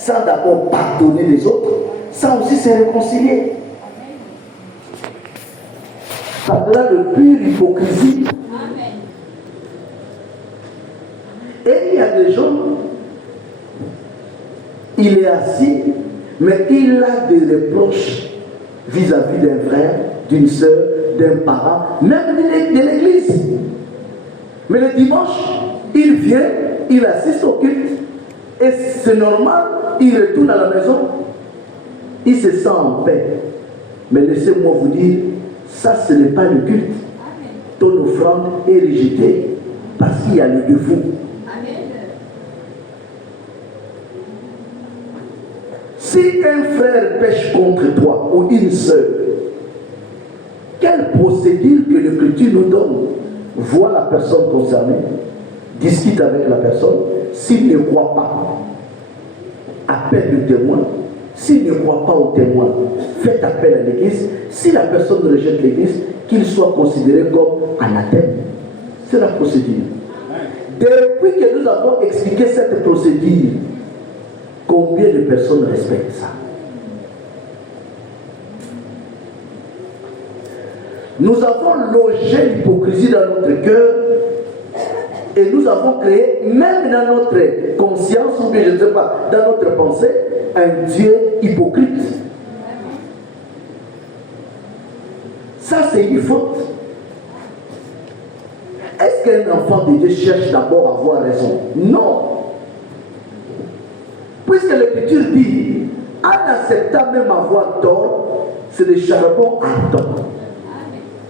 sans d'abord pardonner les autres, sans aussi se réconcilier. Ça sera de pure hypocrisie. Et il y a des gens, il est assis, mais il a des reproches vis-à-vis d'un frère, d'une soeur, d'un parent, même de l'église. Mais le dimanche, il vient, il assiste au culte, et c'est normal, il retourne à la maison, il se sent en paix. Mais laissez-moi vous dire, ça ce n'est pas le culte. Ton offrande est rejetée parce qu'il y a le défaut. Si un frère pêche contre toi ou une sœur, quelle procédure que l'Écriture nous donne? Vois la personne concernée, discute avec la personne. S'il ne croit pas, appelle le témoin. S'il ne croit pas au témoin, faites appel à l'église. Si la personne rejette l'église, qu'il soit considéré comme anathème. C'est la procédure. Depuis que nous avons expliqué cette procédure, combien de personnes respectent ça? Nous avons logé l'hypocrisie dans notre cœur et nous avons créé, même dans notre conscience, ou bien je ne sais pas, dans notre pensée, un Dieu hypocrite. Ça, c'est une faute. Est-ce qu'un enfant de Dieu cherche d'abord à avoir raison? Non. Puisque l'Écriture dit, en acceptant même avoir tort, c'est le charbon ardent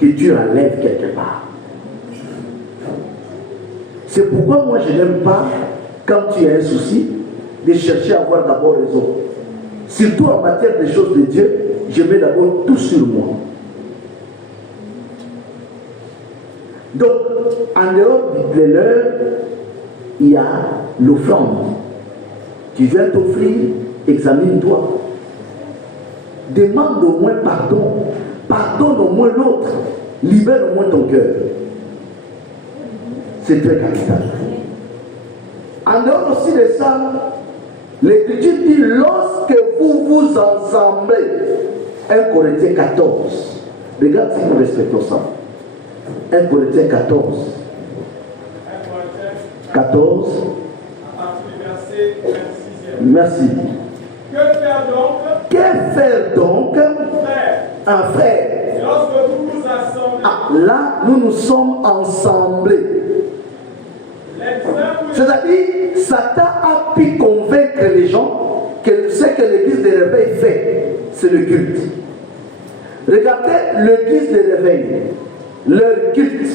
que Dieu enlève quelque part. C'est pourquoi moi je n'aime pas, quand tu as un souci, de chercher à avoir d'abord raison. Surtout en matière des choses de Dieu, je mets d'abord tout sur moi. Donc, en dehors de l'heure, il y a l'offrande. Tu viens t'offrir, examine-toi. Demande au moins pardon. Pardonne au moins l'autre. Libère au moins ton cœur. C'est très capital. En dehors aussi de ça, l'Écriture dit lorsque vous vous ensemblez. 1 Corinthiens 14. Regarde si nous respectons ça. 1 Corinthiens 14. 14. À partir du verset 26e. Merci. Que faire donc, frère, un frère, lorsque vous vous assemblez? Là, nous nous sommes ensemblés. C'est-à-dire, Satan a pu convaincre les gens que ce que l'église de réveil fait, c'est le culte. Regardez l'église de réveil, leur culte,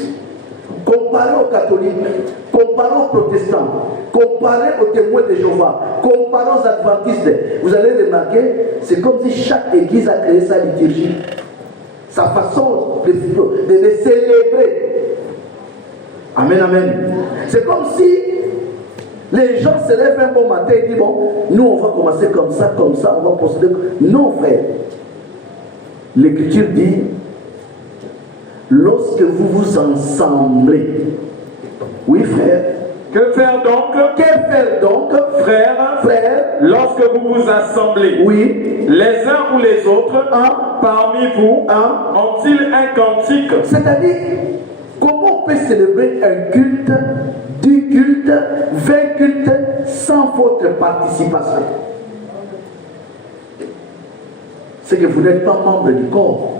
comparé aux catholiques, comparé aux protestants, comparé aux témoins de Jéhovah, comparé aux adventistes, vous allez remarquer, c'est comme si chaque église a créé sa liturgie, sa façon de célébrer. Amen, amen. C'est comme si les gens se lèvent un bon matin et disent, bon, nous on va commencer comme ça, on va procéder. Non, frère. L'Écriture dit, lorsque vous vous ensemblez, oui, frère. Que faire donc, frères, lorsque vous vous assemblez? Oui. Les uns ou les autres, parmi vous, ont-ils un cantique? C'est-à-dire, comment on peut célébrer un culte, 10 cultes, 20 cultes, sans votre participation? C'est que vous n'êtes pas membre du corps.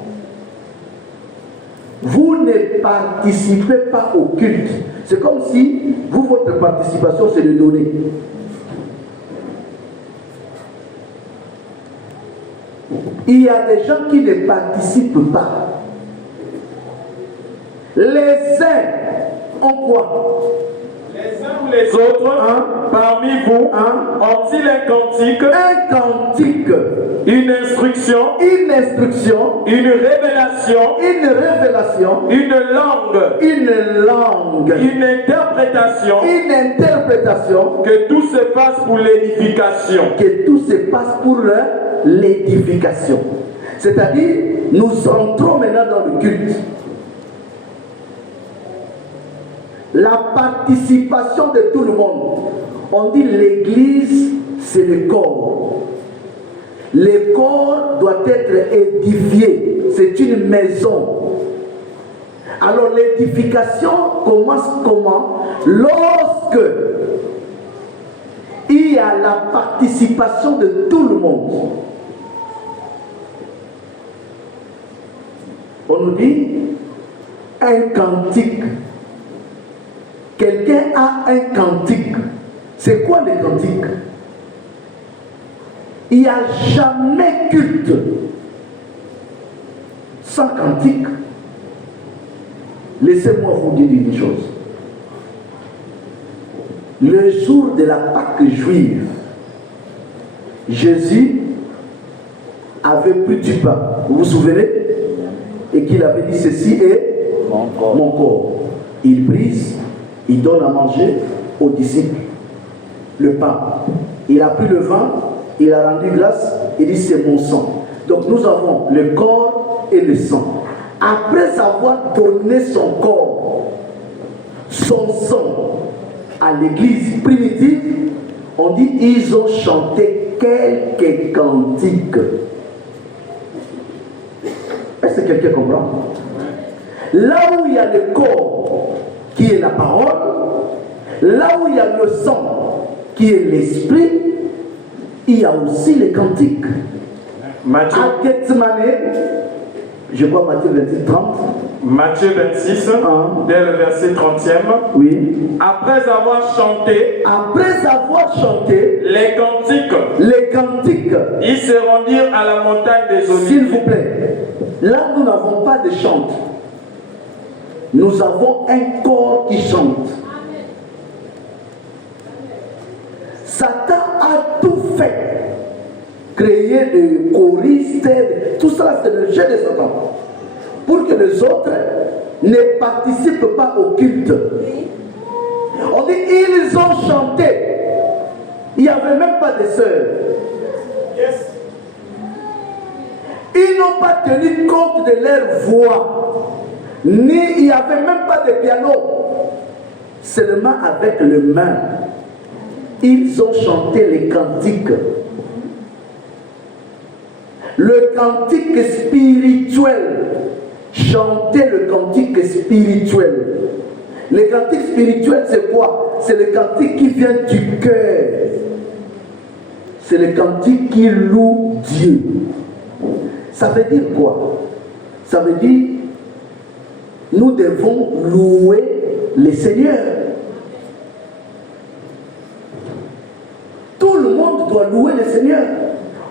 Vous ne participez pas au culte. C'est comme si vous, votre participation, c'est de donner. Il y a des gens qui ne participent pas. Les uns ont quoi? Les uns ou les autres, parmi vous, ont-ils un cantique? Un cantique. Une instruction. Une instruction. Une révélation. Une révélation. Une langue. Une langue. Une interprétation. Une interprétation. Que tout se passe pour l'édification. Que tout se passe pour l'édification. C'est-à-dire, nous entrons maintenant dans le culte. La participation de tout le monde. On dit l'église c'est le corps. Le corps doit être édifié. C'est une maison. Alors l'édification commence comment? Lorsque il y a la participation de tout le monde. On nous dit un cantique. Quelqu'un a un cantique. C'est quoi le cantique? Il n'y a jamais culte sans cantique. Laissez-moi vous dire une chose. Le jour de la Pâque juive, Jésus avait pris du pain. Vous vous souvenez? Et qu'il avait dit ceci est mon corps. Il brise, il donne à manger aux disciples le pain. Il a pris le vin, il a rendu grâce, il dit c'est mon sang. Donc nous avons le corps et le sang. Après avoir donné son corps, son sang à l'église primitive, on dit ils ont chanté quelques cantiques. Est-ce que quelqu'un comprend? Là où il y a le corps qui est la parole, là où il y a le sang qui est l'esprit, il y a aussi les cantiques. Matthieu. À Gethsemane, je crois Matthieu 28, 30. Matthieu 26, dès le verset 30e. Oui. Après avoir chanté les cantiques, ils se rendirent à la montagne des Oliviers. S'il vous plaît, là nous n'avons pas de chante. Nous avons un corps qui chante. Satan a tout fait. Créer des choristes, tout ça c'est le jeu de Satan. Pour que les autres ne participent pas au culte. On dit ils ont chanté. Il n'y avait même pas de sœurs. Ils n'ont pas tenu compte de leur voix. Ni il n'y avait même pas de piano. Seulement avec les mains. Ils ont chanté les cantiques. Le cantique spirituel. Chanter le cantique spirituel. Le cantique spirituel, c'est quoi? C'est le cantique qui vient du cœur. C'est le cantique qui loue Dieu. Ça veut dire quoi? Ça veut dire nous devons louer le Seigneur. Tout le monde doit louer le Seigneur.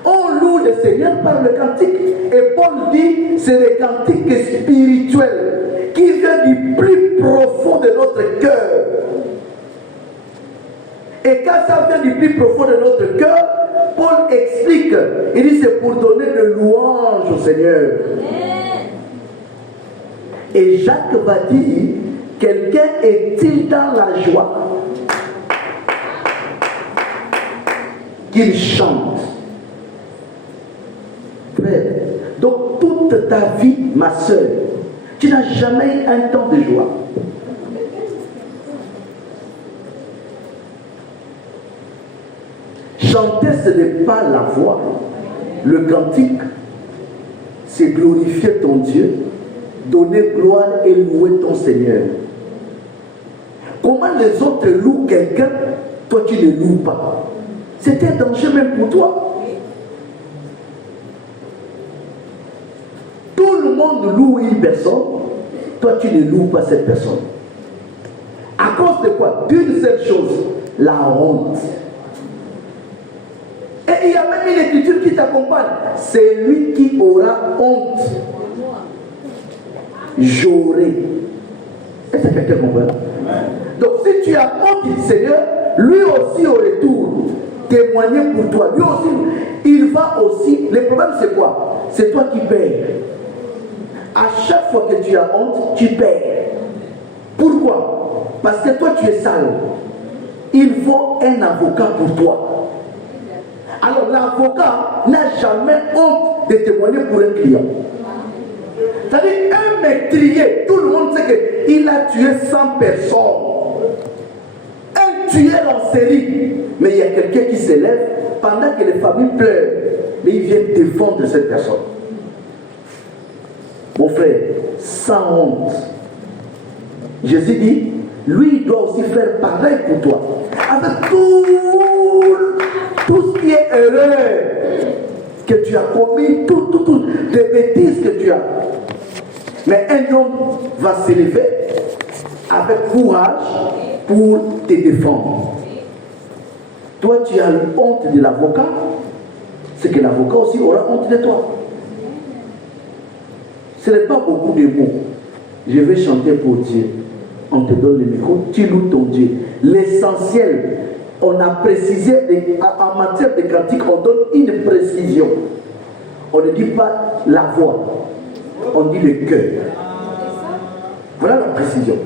On loue le Seigneur par le cantique. Et Paul dit, c'est le cantique spirituel qui vient du plus profond de notre cœur. Et quand ça vient du plus profond de notre cœur, Paul explique, il dit c'est pour donner de louanges au Seigneur. Et Jacques va dire, quelqu'un est-il dans la joie qu'il chante? Frère, donc toute ta vie, ma soeur, tu n'as jamais eu un temps de joie. Chanter, ce n'est pas la voix. Le cantique, c'est glorifier ton Dieu, donner gloire et louer ton Seigneur. Comment les autres louent quelqu'un, toi tu ne loues pas? C'est un danger même pour toi. Tout le monde loue une personne, toi tu ne loues pas cette personne. À cause de quoi? D'une seule chose, la honte. Et il y a même une écriture qui t'accompagne. C'est lui qui aura honte. J'aurai. Est-ce que quelqu'un comprend? Donc si tu as honte du Seigneur, lui aussi au retour témoigner pour toi. Lui aussi, il va aussi. Le problème c'est quoi? C'est toi qui payes. À chaque fois que tu as honte, tu payes. Pourquoi? Parce que toi tu es sale. Il faut un avocat pour toi. Alors l'avocat n'a jamais honte de témoigner pour un client. C'est-à-dire un meurtrier, tout le monde sait qu'il a tué 100 personnes. Un tueur en série. Mais il y a quelqu'un qui s'élève pendant que les familles pleurent, mais ils viennent défendre cette personne. Mon frère, sans honte, Jésus dit, lui il doit aussi faire pareil pour toi. Avec tout ce qui est erreur que tu as commis, toutes les bêtises que tu as. Mais un homme va s'élever avec courage pour te défendre. Toi, tu as honte de l'avocat, c'est que l'avocat aussi aura honte de toi. Ce n'est pas beaucoup de mots. Je vais chanter pour Dieu. On te donne le micro, tu loues ton Dieu. L'essentiel, on a précisé, en matière de cantique, on donne une précision. On ne dit pas la voix, on dit le cœur. Voilà la précision.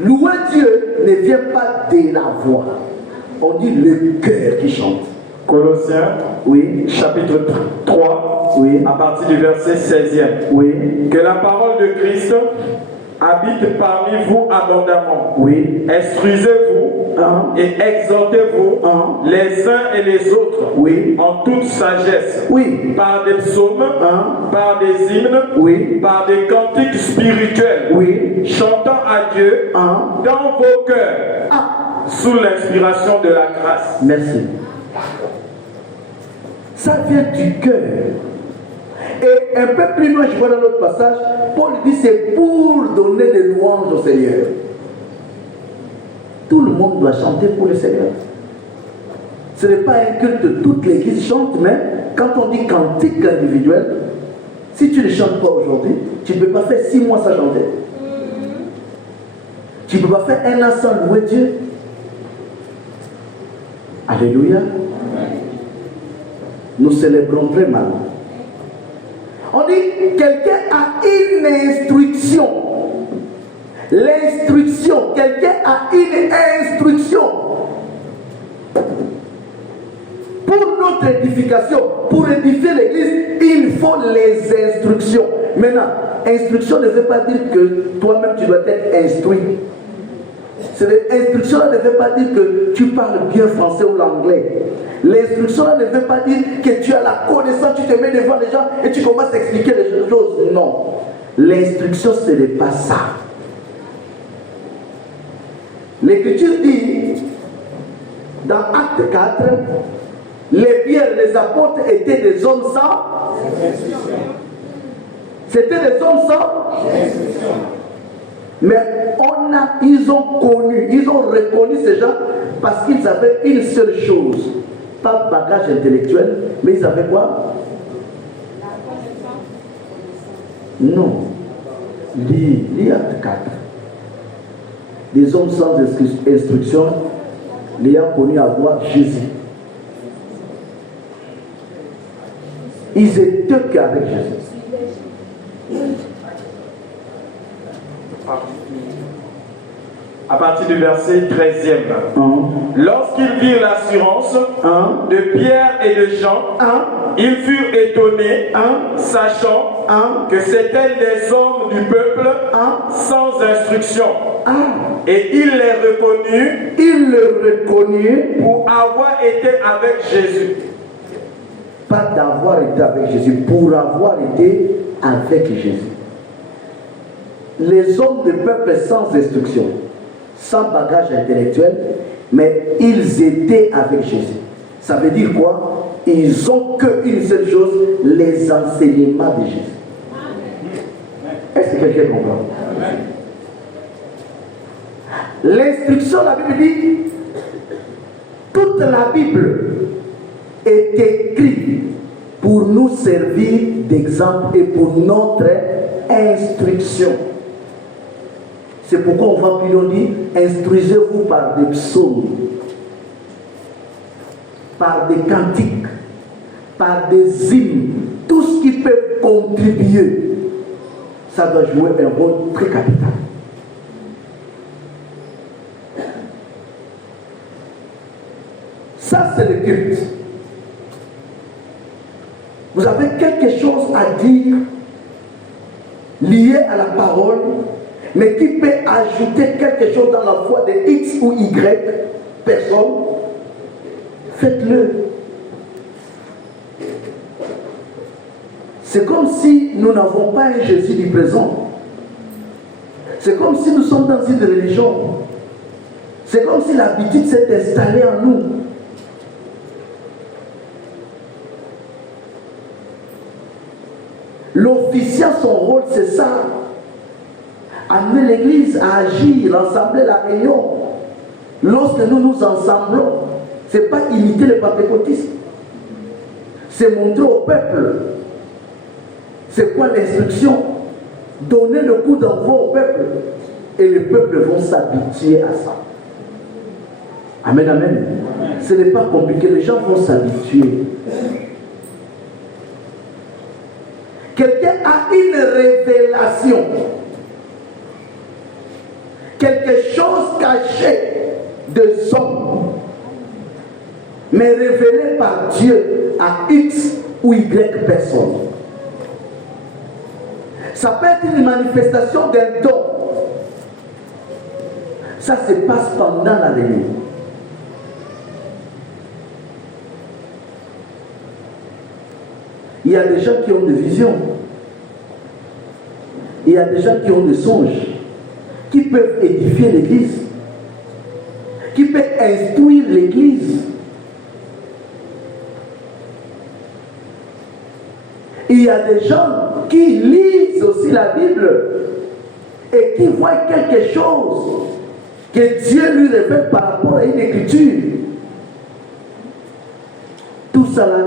Louer Dieu ne vient pas de la voix. On dit le cœur qui chante. Colossiens, oui. Chapitre 3, oui. À partir du verset 16e. Oui. Que la parole de Christ habite parmi vous abondamment. Oui. Instruisez-vous et exhortez-vous les uns et les autres, oui, en toute sagesse, oui, par des psaumes, par des hymnes, oui, par des cantiques spirituels, oui, chantant à Dieu dans vos cœurs, sous l'inspiration de la grâce. Merci. Ça vient du cœur. Et un peu plus loin, je vois dans notre passage, Paul dit c'est pour donner des louanges au Seigneur. Tout le monde doit chanter pour le Seigneur. Ce n'est pas un culte de toute l'église chante, mais quand on dit cantique individuel, si tu ne chantes pas aujourd'hui, tu ne peux pas faire 6 mois sans chanter. Tu ne peux pas faire 1 an sans louer Dieu. Alléluia. Nous célébrons très mal. On dit quelqu'un a une instruction. L'instruction. Quelqu'un a une instruction. Pour notre édification, pour édifier l'église, il faut les instructions. Maintenant, instruction ne veut pas dire que toi-même tu dois être instruit. L'instruction ne veut pas dire que tu parles bien français ou l'anglais. L'instruction ne veut pas dire que tu as la connaissance, tu te mets devant les gens et tu commences à expliquer les choses. Non. L'instruction, ce n'est pas ça. L'Écriture dit, dans Acte 4, les pierres, les apôtres étaient des hommes sans. C'était des hommes sans. Mais ils ont connu, ils ont reconnu ces gens parce qu'ils avaient une seule chose. Pas bagage intellectuel, mais ils avaient quoi? Non. Lis Acte 4. Des hommes sans instruction, l'ayant connu avoir Jésus. Ils étaient qu'avec Jésus. À partir du verset 13e. Lorsqu'ils virent l'assurance de Pierre et de Jean, ils furent étonnés, sachant que c'étaient des hommes du peuple sans instruction. Et ils les reconnurent pour avoir été avec Jésus. Pas d'avoir été avec Jésus, pour avoir été avec Jésus. Les hommes du peuple sans instruction, sans bagage intellectuel, mais ils étaient avec Jésus. Ça veut dire quoi? Ils ont qu'une seule chose, les enseignements de Jésus. Est-ce que quelqu'un comprend? L'instruction, la Bible dit, toute la Bible est écrite pour nous servir d'exemple et pour notre instruction. C'est pourquoi on va plus loin dire, instruisez-vous par des psaumes, par des cantiques, par des hymnes, tout ce qui peut contribuer. Ça doit jouer un rôle très capital. Ça, c'est le culte. Vous avez quelque chose à dire lié à la parole, mais qui peut ajouter quelque chose dans la foi de X ou Y personne, faites-le. C'est comme si nous n'avons pas un Jésus du présent. C'est comme si nous sommes dans une religion. C'est comme si l'habitude s'est installée en nous. L'officiant, son rôle, c'est ça. Amener l'église à agir, ensembler la réunion. Lorsque nous nous ensemblons, ce n'est pas imiter les pentecôtistes. C'est montrer au peuple. C'est quoi l'instruction? Donner le coup d'envoi au peuple. Et les peuples vont s'habituer à ça. Amen, amen. Ce n'est pas compliqué, les gens vont s'habituer. Quelqu'un a une révélation. Quelque chose caché de son, mais révélé par Dieu à X ou Y personne. Ça peut être une manifestation d'un don. Ça se passe pendant la réunion. Il y a des gens qui ont des visions. Il y a des gens qui ont des songes, qui peuvent édifier l'église, qui peuvent instruire l'église. Il y a des gens qui lisent aussi la Bible et qui voient quelque chose que Dieu lui révèle par rapport à une écriture. Tout ça là,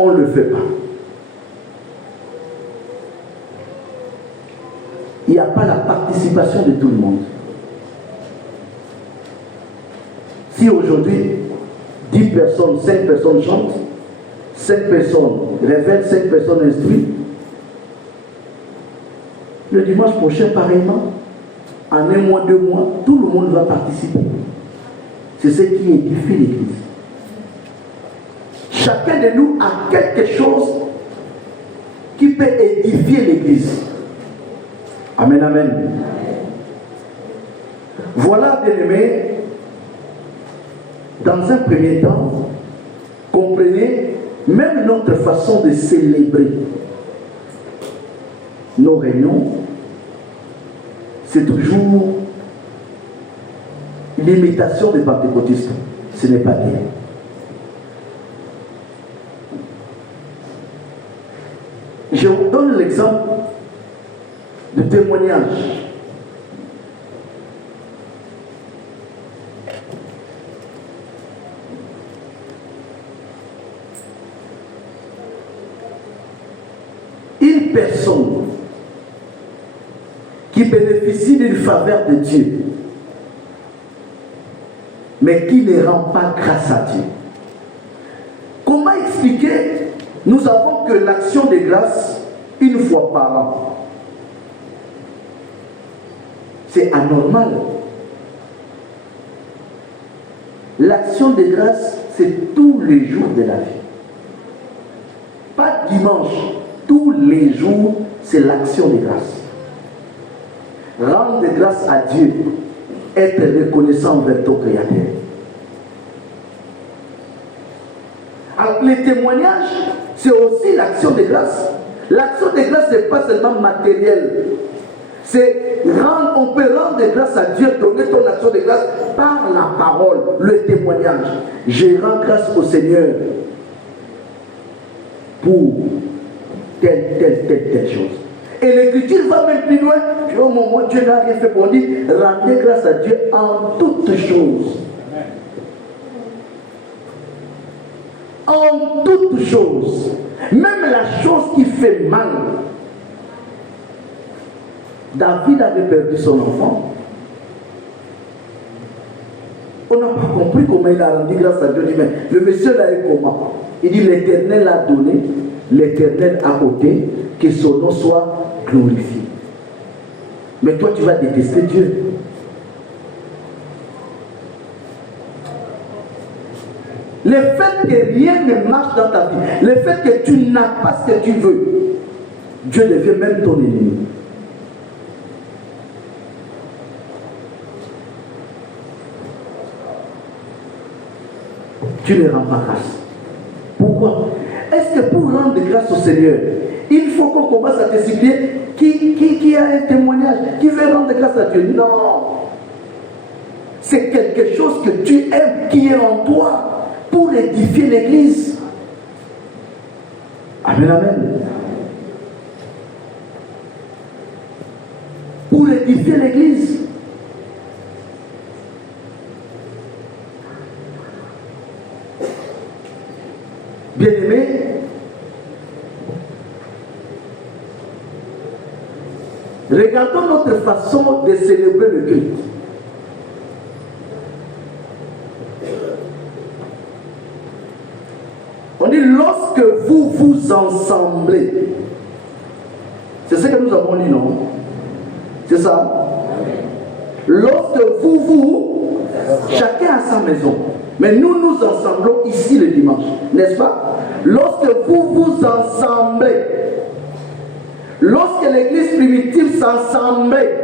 on ne le fait pas. Il n'y a pas la participation de tout le monde. Si aujourd'hui 10 personnes, 5 personnes chantent, 5 personnes révèlent, 5 personnes instruisent, le dimanche prochain pareillement, en un mois, 2 mois, tout le monde va participer. C'est ce qui édifie l'église. Chacun de nous a quelque chose qui peut édifier l'église. Amen, amen. Voilà, bien-aimés, dans un premier temps, comprenez, même notre façon de célébrer nos réunions, c'est toujours l'imitation des pentecôtistes. Ce n'est pas bien. Je vous donne l'exemple de témoignage. Une personne qui bénéficie d'une faveur de Dieu, mais qui ne rend pas grâce à Dieu. Comment expliquer? Nous avons que l'action de grâce une fois par an. C'est anormal. L'action de grâce, c'est tous les jours de la vie. Pas dimanche, tous les jours, c'est l'action de grâce. Rendre grâce à Dieu, être reconnaissant envers ton Créateur. Alors, les témoignages, c'est aussi l'action de grâce. L'action de grâce, ce n'est pas seulement matériel. C'est rendre, on peut rendre grâce à Dieu, donner ton action de grâce par la parole, le témoignage. Je rends grâce au Seigneur pour telle chose. Et l'écriture va même plus loin. Au moment où Dieu n'a rien fait pour dire, rendez grâce à Dieu en toutes choses. En toutes choses. Même la chose qui fait mal. David avait perdu son enfant. On n'a pas compris comment il a rendu grâce à Dieu. Mais le monsieur l'a eu comment? Il dit l'Éternel a donné, l'Éternel a ôté, que son nom soit glorifié. Mais toi tu vas détester Dieu. Le fait que rien ne marche dans ta vie, le fait que tu n'as pas ce que tu veux, Dieu devient même ton ennemi. tu ne rends pas grâce. Pourquoi? Est-ce que pour rendre grâce au Seigneur, il faut qu'on commence à te citer qui a un témoignage, qui veut rendre grâce à Dieu? Non. C'est quelque chose que tu aimes, qui est en toi, pour édifier l'Église. Amen, amen. Pour édifier l'Église. Bien-aimés, regardons notre façon de célébrer le culte. On dit lorsque vous vous ensemblez. C'est ce que nous avons dit, non? C'est ça? Lorsque vous, chacun à sa maison. Mais nous nous ensemblons ici le dimanche, n'est-ce pas? Lorsque vous vous ensemblez, lorsque l'église primitive s'assemblait,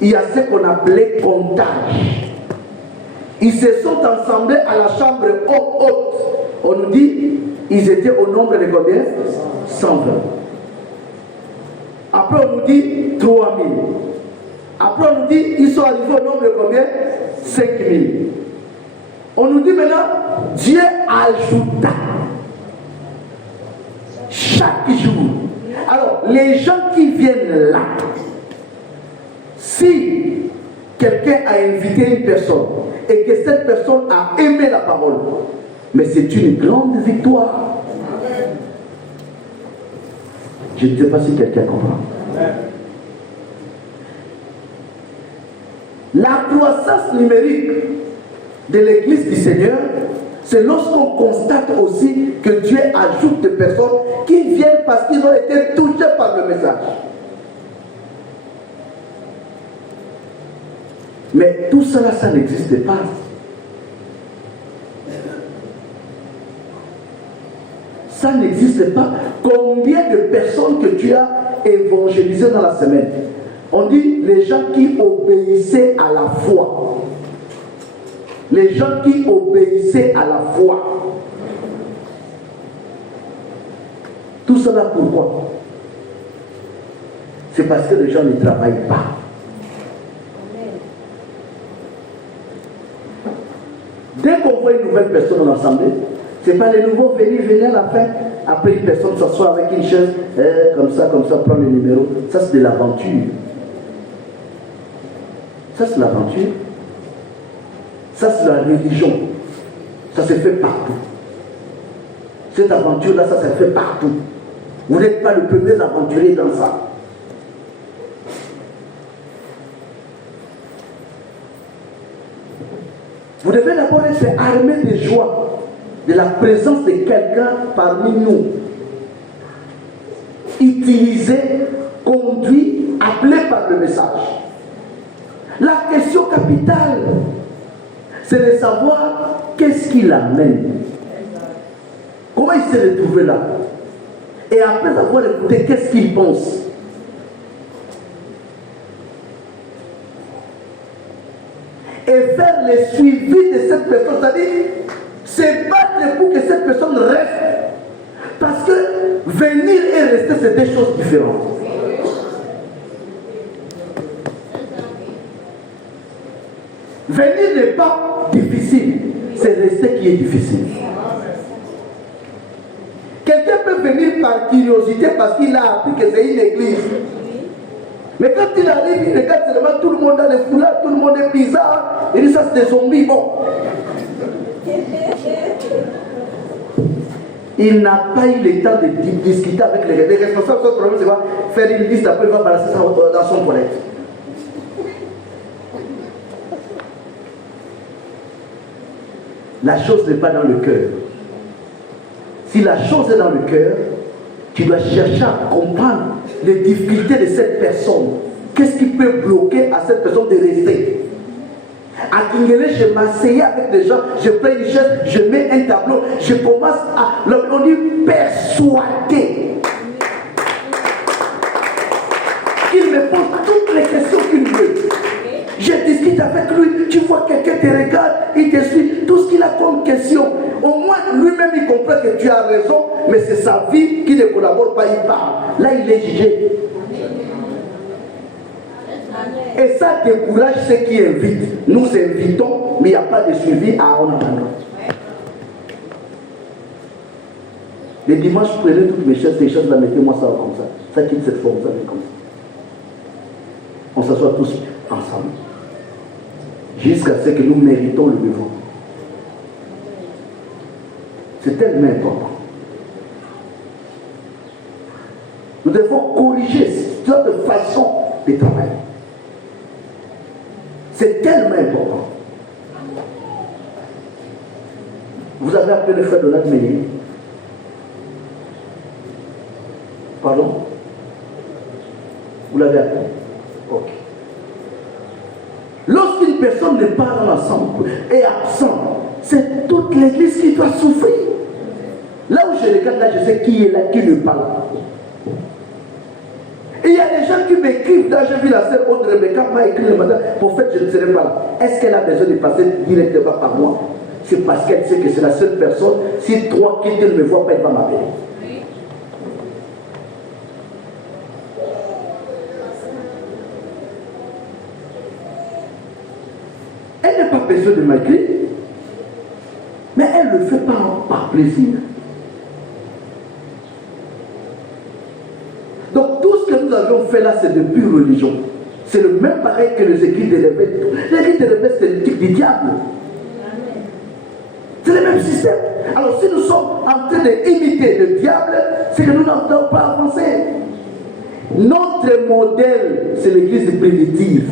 il y a ce qu'on appelait comptage. Ils se sont assemblés à la chambre haute. On nous dit, ils étaient au nombre de combien? 120. Après on nous dit 3000. Après on nous dit, ils sont arrivés au nombre de combien? 5000. On nous dit maintenant, Dieu ajouta chaque jour. Alors, les gens qui viennent là, si quelqu'un a invité une personne et que cette personne a aimé la parole, mais c'est une grande victoire. Je ne sais pas si quelqu'un comprend. La croissance numérique de l'Église du Seigneur, c'est lorsqu'on constate aussi que Dieu ajoute des personnes qui viennent parce qu'ils ont été touchés par le message. Mais tout cela, ça n'existe pas. Ça n'existe pas. Combien de personnes que tu as évangélisées dans la semaine? On dit les gens qui obéissaient à la foi. Les gens qui obéissaient à la foi. Tout cela pourquoi? C'est parce que les gens ne travaillent pas. Dès qu'on voit une nouvelle personne dans l'assemblée, c'est pas les nouveaux venus à la fin. Après une personne s'assoit avec une chaise, comme ça, prend le numéro. Ça c'est de l'aventure. Ça c'est l'aventure. Ça c'est la religion. Ça se fait partout. Cette aventure-là, ça se fait partout. Vous n'êtes pas le premier aventurier dans ça. Vous devez d'abord être armé de joie de la présence de quelqu'un parmi nous. Utilisé, conduit, appelé par le message. La question capitale, c'est de savoir qu'est-ce qui l'amène. Comment il s'est retrouvé là? Et après avoir écouté, qu'est-ce qu'il pense? Et faire le suivi de cette personne, c'est-à-dire se battre pour que cette personne reste. Parce que venir et rester, c'est deux choses différentes. Venir n'est pas difficile, c'est rester qui est difficile. Quelqu'un peut venir par curiosité parce qu'il a appris que c'est une église. Mais quand il arrive, il regarde seulement tout le monde dans les foulards, tout le monde est bizarre. Il dit ça c'est des zombies, bon. Il n'a pas eu le temps de discuter avec les responsables. Son problème c'est quoi? Faire une liste, après il va balancer ça dans son toilette. La chose n'est pas dans le cœur. Si la chose est dans le cœur, tu dois chercher à comprendre les difficultés de cette personne. Qu'est-ce qui peut bloquer à cette personne de rester? À Kingele, je m'asseyais avec des gens, je prends une chaise, je mets un tableau, je commence à, on dit, persuader. Qu'il me pose toutes les questions qu'il veut. Je discute avec lui, tu vois quelqu'un te regarde, il te suit, tout ce qu'il a comme question. Au moins, lui-même, il comprend que tu as raison, mais c'est sa vie qui ne collabore pas, il parle. Là, il est jugé. Et ça décourage ceux qui invitent. Nous invitons, mais il n'y a pas de suivi à on abandonne. Les dimanches, prenez toutes mes chaises, les chaises, là, mettez-moi ça comme ça. Ça quitte cette forme, ça fait comme ça. On s'assoit tous ensemble. Jusqu'à ce que nous méritons le devant. C'est tellement important. Nous devons corriger cette façon de travailler. C'est tellement important. Vous avez appelé le frère Donald Meunier. Pardon? Vous l'avez appelé? Ok. Lorsqu'une personne n'est pas dans l'ensemble et absent, c'est toute l'église qui doit souffrir. Là où je regarde, là, je sais qui est là, qui ne parle pas. Et il y a des gens qui m'écrivent, là j'ai vu la sœur Aude Rebecca m'a écrit le matin, prophète, je ne serai pas là. Est-ce qu'elle a besoin de passer directement par moi? C'est parce qu'elle sait que c'est la seule personne. Si toi qui ne me vois pas, elle va m'appeler. Elle n'a pas besoin de m'écrire, mais elle ne le fait pas par plaisir. Donc tout ce que nous avons fait là, c'est de pure religion. C'est le même pareil que les églises de l'évêque. Les églises de l'évêque, c'est le type du diable. C'est le même système. Alors si nous sommes en train d'imiter le diable, c'est que nous n'avons pas avancé. Notre modèle, c'est l'église primitive.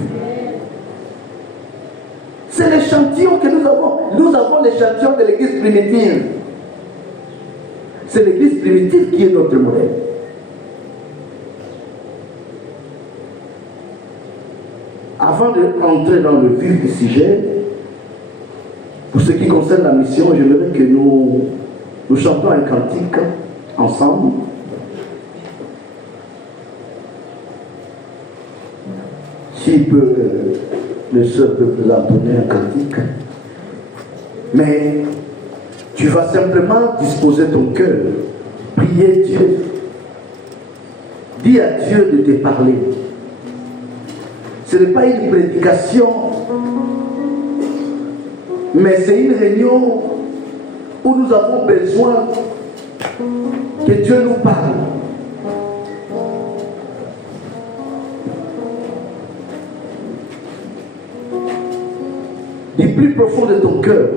C'est l'échantillon que nous avons. Nous avons l'échantillon de l'église primitive. C'est l'église primitive qui est notre modèle. Avant d'entrer dans le vif du sujet, pour ce qui concerne la mission, j'aimerais que nous chantons un cantique ensemble. Si les sœurs peuvent vous donner un cantique. Mais tu vas simplement disposer ton cœur, prier Dieu. Dis à Dieu de te parler. Ce n'est pas une prédication, mais c'est une réunion où nous avons besoin que Dieu nous parle. Du plus profond de ton cœur,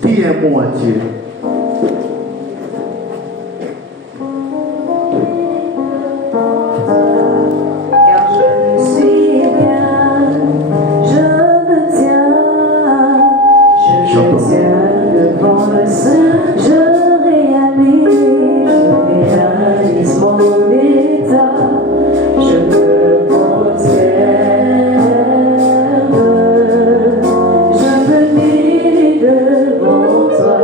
dis un mot à Dieu. Je me mets devant toi.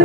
Un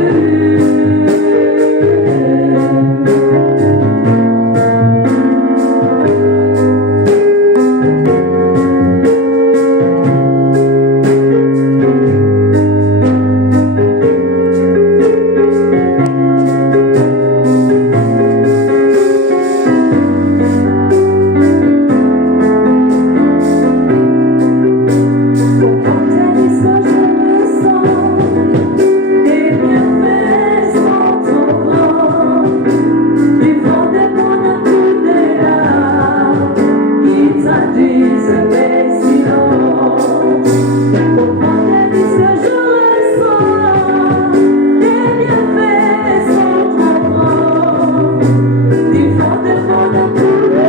parfum de bonheur.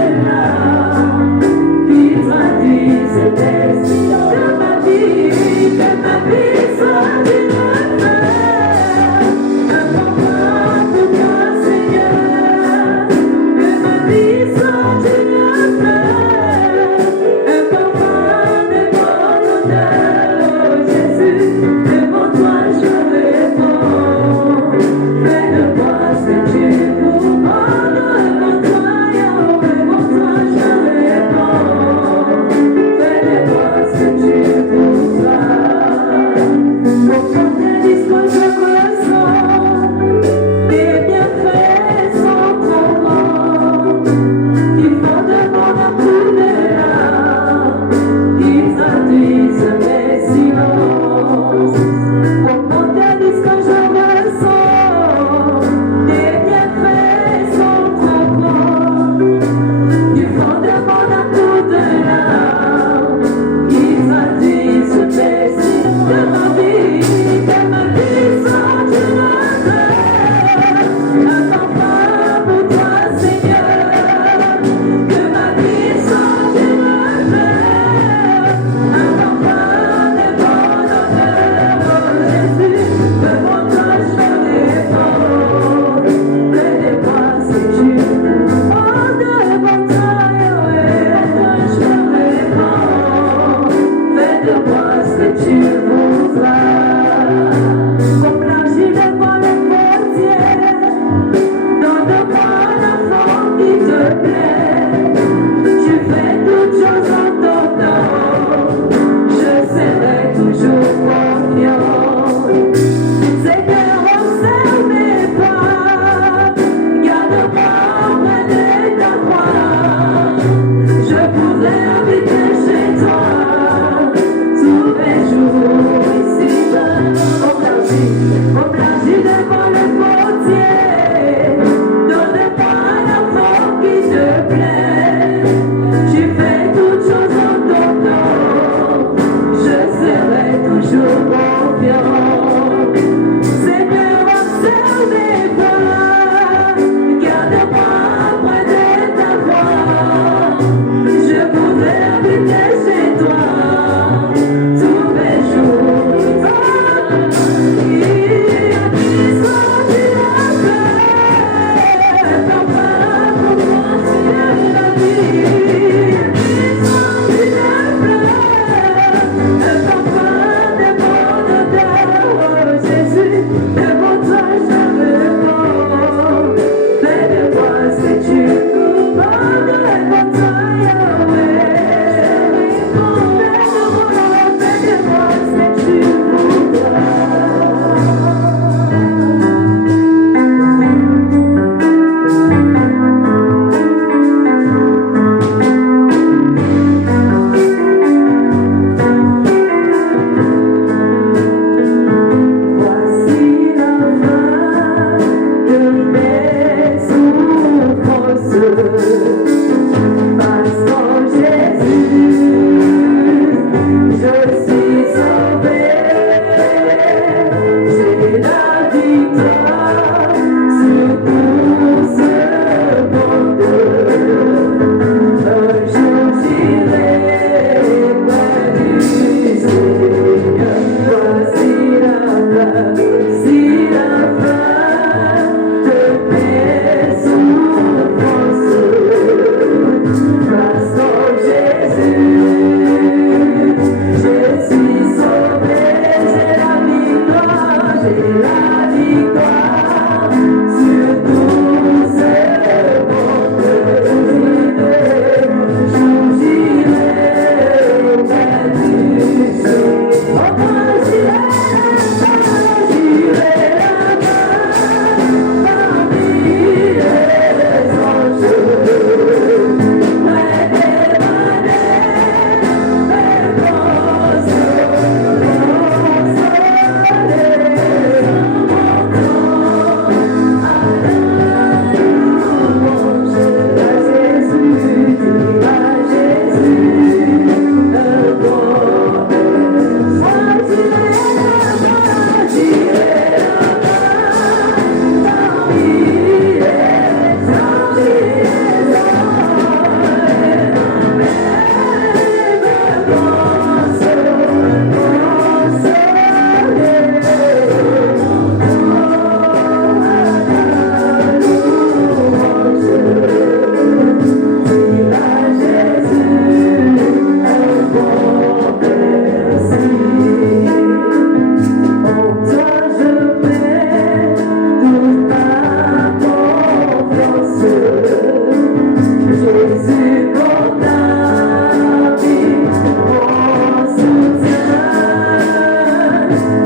Thank you.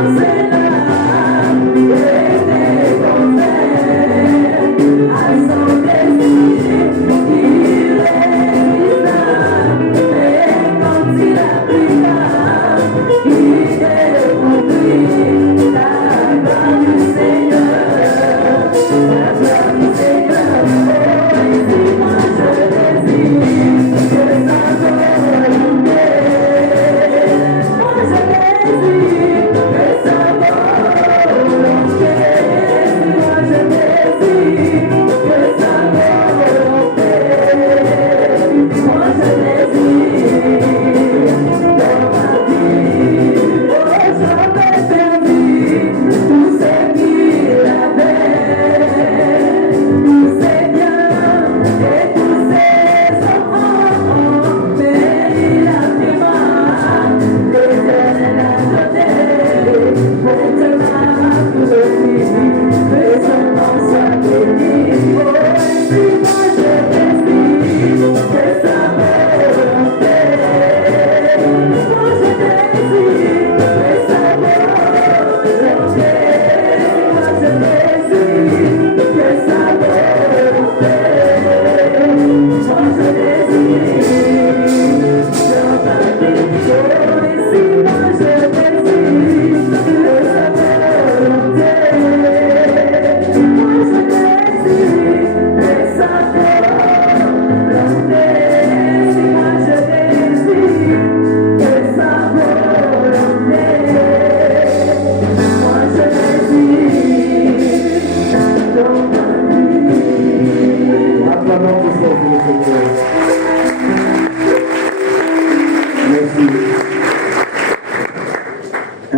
Un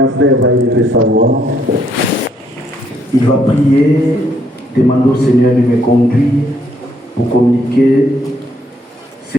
frère va élever sa voix. Il va prier, demander au Seigneur de me conduire pour communiquer